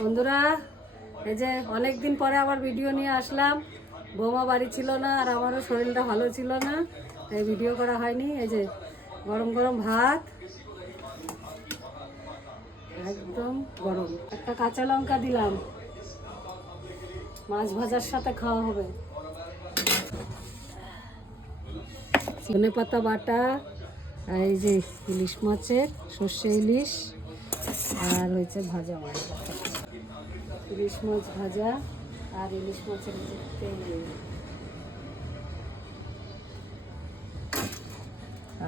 বন্ধুরা, এই যে অনেক দিন পরে আবার ভিডিও নিয়ে আসলাম। বৌমা বাড়ি ছিল না আর আমারও শরীরটা ভালো ছিল না, তাই ভিডিও করা হয়নি। এই যে গরম গরম ভাত, একদম গরম। একটা কাঁচা লঙ্কা দিলাম, মাছ ভাজার সাথে খাওয়া হবে। ধনে পাতা বাটা, আর এই যে ইলিশ মাছের, সর্ষে ইলিশ, আর হয়েছে ভাজা মাছ, ইলিশ মাছ ভাজা আর ইলিশ মাছের তেল।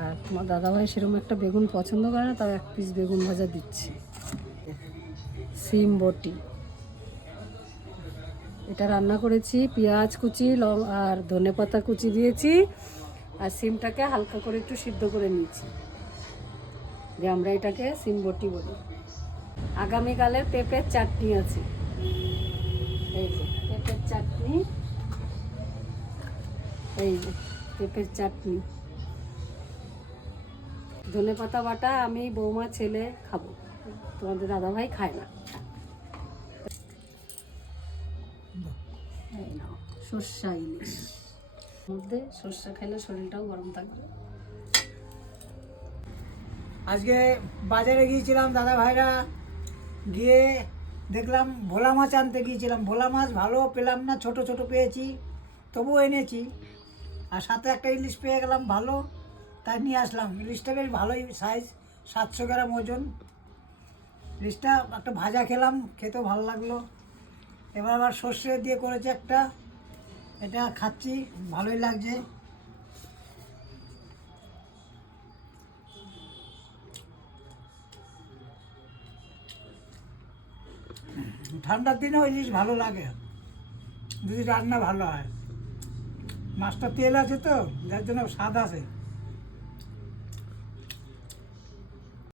আর তোমার দাদাভাই সেরকম একটা বেগুন পছন্দ করে না, তাও 1 পিস বেগুন ভাজা দিচ্ছি। সিম বটি, এটা রান্না করেছি, পেঁয়াজ কুচি আর ধনে পাতা কুচি দিয়েছি, আর সিমটাকে হালকা করে একটু সিদ্ধ করে নিয়েছি, যে আমরা এটাকে সিম বটি বলি। আগামীকালের পেঁপের চাটনি আছে, এই যে পেঁপের চাটনি, এই যে পেঁপের চাটনি, ধনে পাতা বাটা। আমি, বৌমা, ছেলে খাবো, তোমাদের দাদাভাই খায় না। এই নাও সর্ষা ইলিশ, মধ্যে সর্ষা খেলে শরীরটাও গরম থাকবে। আজকে বাজারে গিয়েছিলাম দাদা ভাইরা, গিয়ে দেখলাম ভোলা মাছ আনতে গিয়েছিলাম। ভোলা মাছ ভালো পেলাম না, ছোট ছোট পেয়েছি, তবুও এনেছি। আর সাথে একটা ইলিশ পেয়ে গেলাম ভালো, তাই নিয়ে আসলাম। ইলিশটা বেশ ভালোই সাইজ, 700 গ্রাম ওজন। ইলিশটা একটা ভাজা খেলাম, খেতেও ভালো লাগলো। এবার আবার সর্ষে দিয়ে করেছে একটা, এটা খাচ্ছি, ভালোই লাগছে। ঠান্ডার দিনেও ইলিশ ভালো লাগে যদি রান্না ভালো হয়। মাছটা তেল আছে তো, যার জন্য স্বাদ আছে।